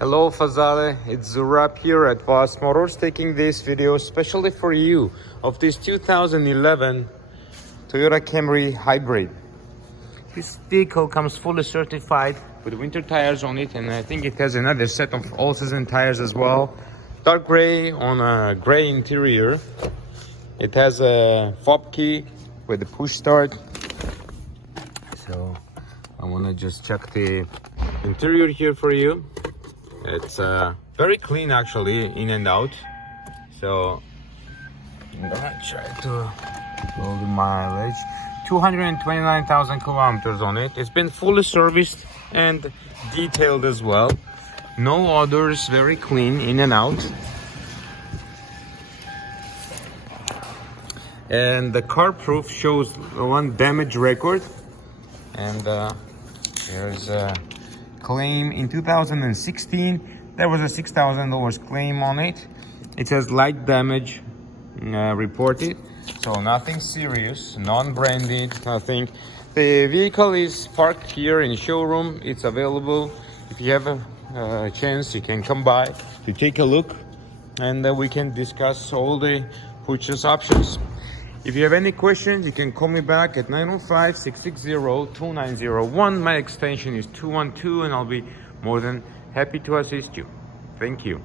Hello Fazale, it's Zurab here at Voss Motors taking this video especially for you of this 2011 Toyota Camry Hybrid. This vehicle comes fully certified with winter tires on it, and I think it has another set of all-season tires as well. Dark gray on a gray interior. It has a fob key with a push start. So I want to just check the interior here for you. It's very clean actually, in and out. So I'm gonna try to roll the mileage. 229,000 kilometers on it. It's been fully serviced and detailed as well. No odors, very clean in and out. And the car proof shows one damage record. And there's a claim in 2016. There was a $6,000 claim on it. It says light damage reported, so nothing serious, non-branded, nothing. The vehicle is parked here in showroom. It's available. If you have a chance, you can come by to take a look, and we can discuss all the purchase options. If you have any questions, you can call me back at 905-660-2901. My extension is 212, and I'll be more than happy to assist you. Thank you.